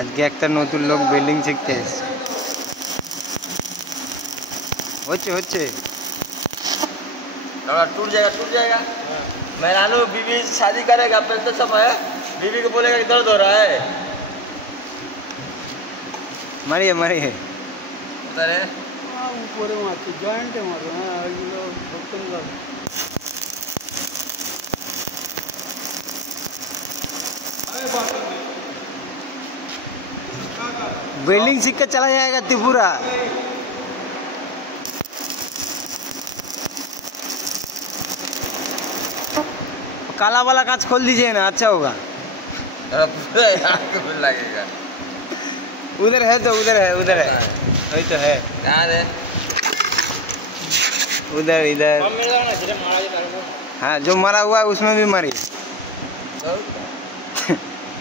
আজকে একটা নতুন লোক বিল্ডিং শিখতে এসেছে। হচ্ছে टूट जाएगा। मेहरानू बीवी शादी करेगा फिर तो सब है, बीवी को बोलेगा कि दर्द हो रहा है। मारिए उधर है ऊपर मारते जॉइंट मारो। हाँ ये भक्तन का बिल्डिंग सीख के चला जाएगा त्रिपुरा। काला वाला कांच खोल दीजिए ना, अच्छा होगा। लगेगा उधर है वही तो है। कहाँ है? इधर हाँ, जो मरा हुआ है उसमें भी मारी।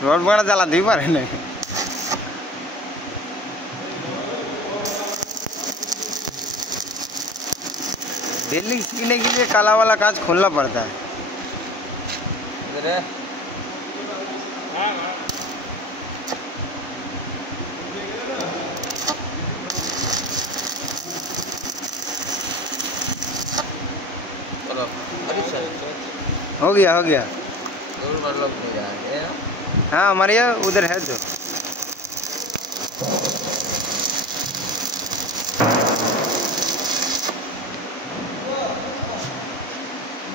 रोड बड़ा चला दी पर नहीं। बिल्डिंग सीखने के लिए काला वाला कांच खोलना पड़ता है। इधर है हो गया लोग नहीं जाएंगे। हाँ मारिए, उधर है तो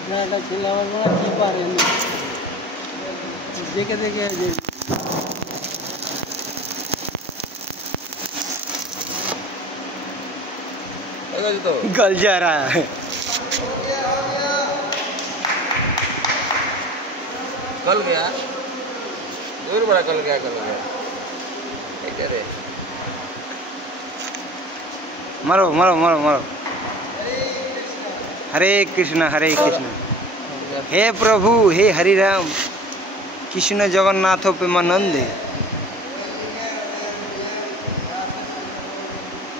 ज़्यादा खिलावा बड़ा चीपा रहे देखे तो गल जा रहा है। कल गया दूर बड़ा कल गया क्या रे? मारो हरे कृष्ण हे प्रभु हे हरि राम कृष्ण जगन्नाथ प्रेमानंदे।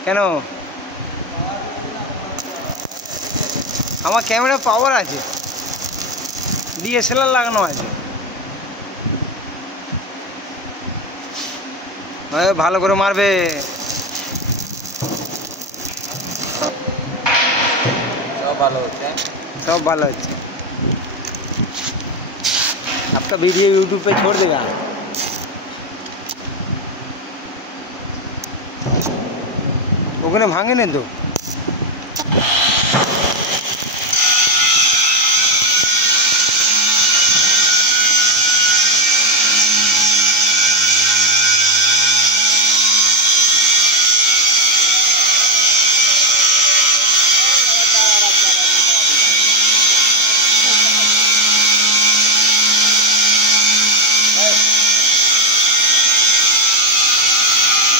কেন আমার ক্যামেরা পাওয়ার আছে, ডিএসএলআর লাগানো আছে। ভালো করে মারবে। सब ভালো হচ্ছে। आपका वीडियो यूट्यूब पे छोड़ देगा। ওখানে ভাঙে না তো।